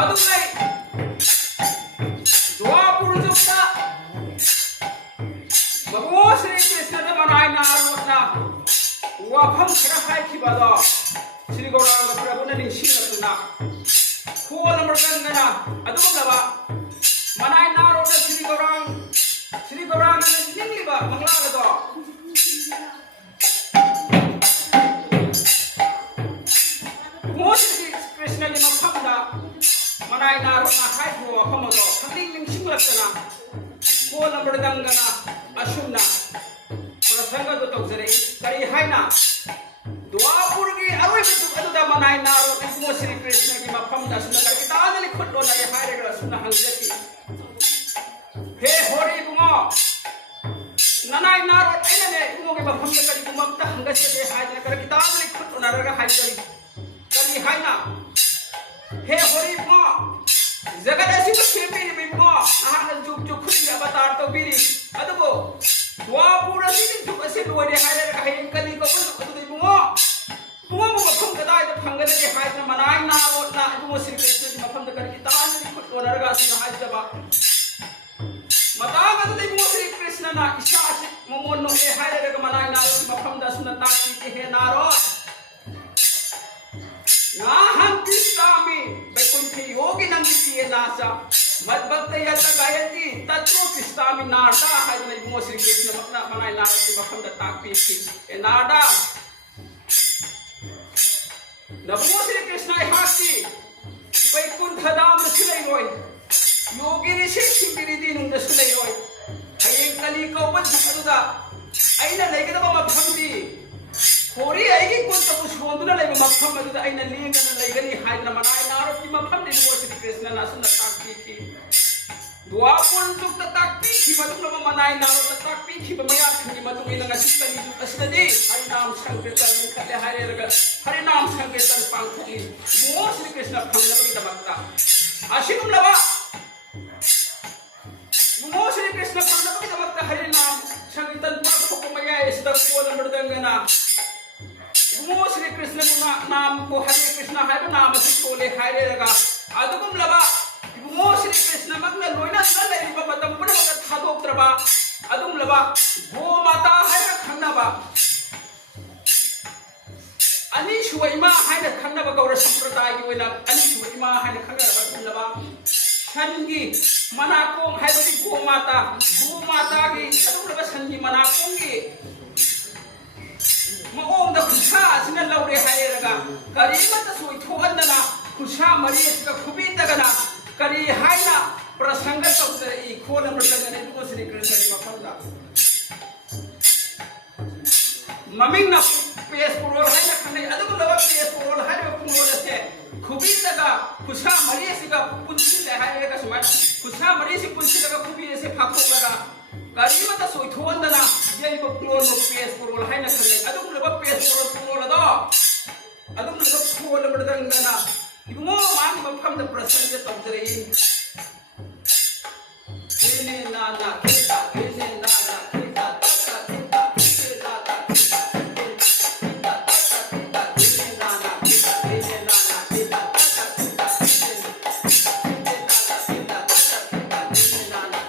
अदुलाई द्वापुर जुगता भगवान श्री कृष्ण ने मनाई नारोना वाफम खरा हाय की बादा श्री गौरांग प्रभु ने निशिलतुना खोल मर्दंगना अदुलवा मनाई नारोना श्री गौरांग ने निंगलिबा मंगलागदो श्री कृष्ण की मफमदा मनाई नारोना हाय को वाफमदो खंडिंग निशिलतुना खोल मर्दंगना अशुना प्रसंग तो तौजरे करी हायना द्वापुर की अरोई बिजुक अदुदा मनाई नारो इसमो श्री कृष्ण की मफम दा सुना करके तादली खुट्टो ना ये हायरेगा सुना हंगजती हे होरी बुंगो ननाई नारो एने ने बुंगो के मफम दा करी बुंगता हंगसे दे हायना करके तादली खुट्टो ना रगा हाय करी हायना हे होरी बुंगो जगत ऐसी तो खेपी नहीं बुंगो आहा जुक जुक खुशी अवतार तो बीरी अदुगो द्वापुर की जुक ऐसे लोरे हायरेगा हाय कली को बुंगो बुंगो मफम कदाई तो फंगले के हाय ना मनाई नारो ना बुंगो श्री कृष्ण की मफम दा करके तादली खुट्टो ना रगा सुना हाय दबा मताग अदुदे बुंगो श्री कृष्ण ना इशास मोमोन नो ए हायरेगा मनाई नारो की मफम दा सुना ताकी के हे नारो नाहं कृष्णामि वैकुंठे योगी नंदितिये नासा मद्भक्त यत गायति तत्रो कृष्णामि नारदा है नहीं बुंगो श्री कृष्ण मकना मनाई नारो की मफम दा ताकी थी ए नारदा नबुगो श्री कृष्ण हासी वैकुंठ धाम सुनै रोय योगी ऋषि सिंगिरि दिनुं दा सुनै रोय हयें कली कौबत अदुदा अइना लेगदबा मफमदी होरी आएगी कुल तो कुछ होंदुना लेबा मफम अदुदा अइना लेंगना लेगनी हायना मनाई नारो की मफम दि बुंगो श्री कृष्ण ना सुना ताकी थी द्वापुर जुग ताकी थी मदुलबा मनाई नारो ताकी थी बमया खंगी मदु इना ngasiतनी जुग असदि हरि नाम संकीर्तन मुखले हायरेगा हरि नाम संकीर्तन पांखली बुंगो श्री कृष्ण फंगलबी दबक्ता आशिनुम लबा बुंगो श्री कृष्ण फंगलबी दबक्ता हरि नाम संकीर्तन पांखो मया इसदा कोल मृदंगना बुंगो श्री कृष्ण नाम को हरे कृष्ण हाय नाम से कोले हायरेगा अदुगुम लबा बुंगो श्री कृष्ण मगना लोइना न लेबा मतम पुरा मत थादोक्त्रबा अदुम लबा गो माता हाय खन्नबा अनि सुवैमा हाय खन्नबा गौर संप्रदाय की ओइना अनि सुवैमा हाय खन्नबा लबा शनगी मनाकों हाय गो माता की अदुम लबा शनगी मनाकों की मओं दा खुशा सिना लौरे हायरेगा करीमत सोई थोहंदना खुशा मरियस का खुबी तगना करी हायना प्रसंग तौते ई खोल मृदंगने बुंगो श्री कृष्ण की मफमदा ममिंग ना पेस पुरोल हायना खने अदुगु लबा पेस पुरोल हायबा पुरोल से खुबी तगा खुशा मरियस का पुंसी ले हायरेगा सुमाय खुशा मरियस पुंसी तगा खुबी से फाको लगा करीमत सोई थोहंदना येबा पुरोल नो पेस पुरोल हायना खने अदुगु लबा पेस पुरोल दो अदुगु लबा खोल मृदंगना इबुंगो मान मफम द प्रसंग तौजरे केने नाना केता केने नाना केता तता केता केने नाना केता केने नाना केता केने नाना केता तता केता केने नाना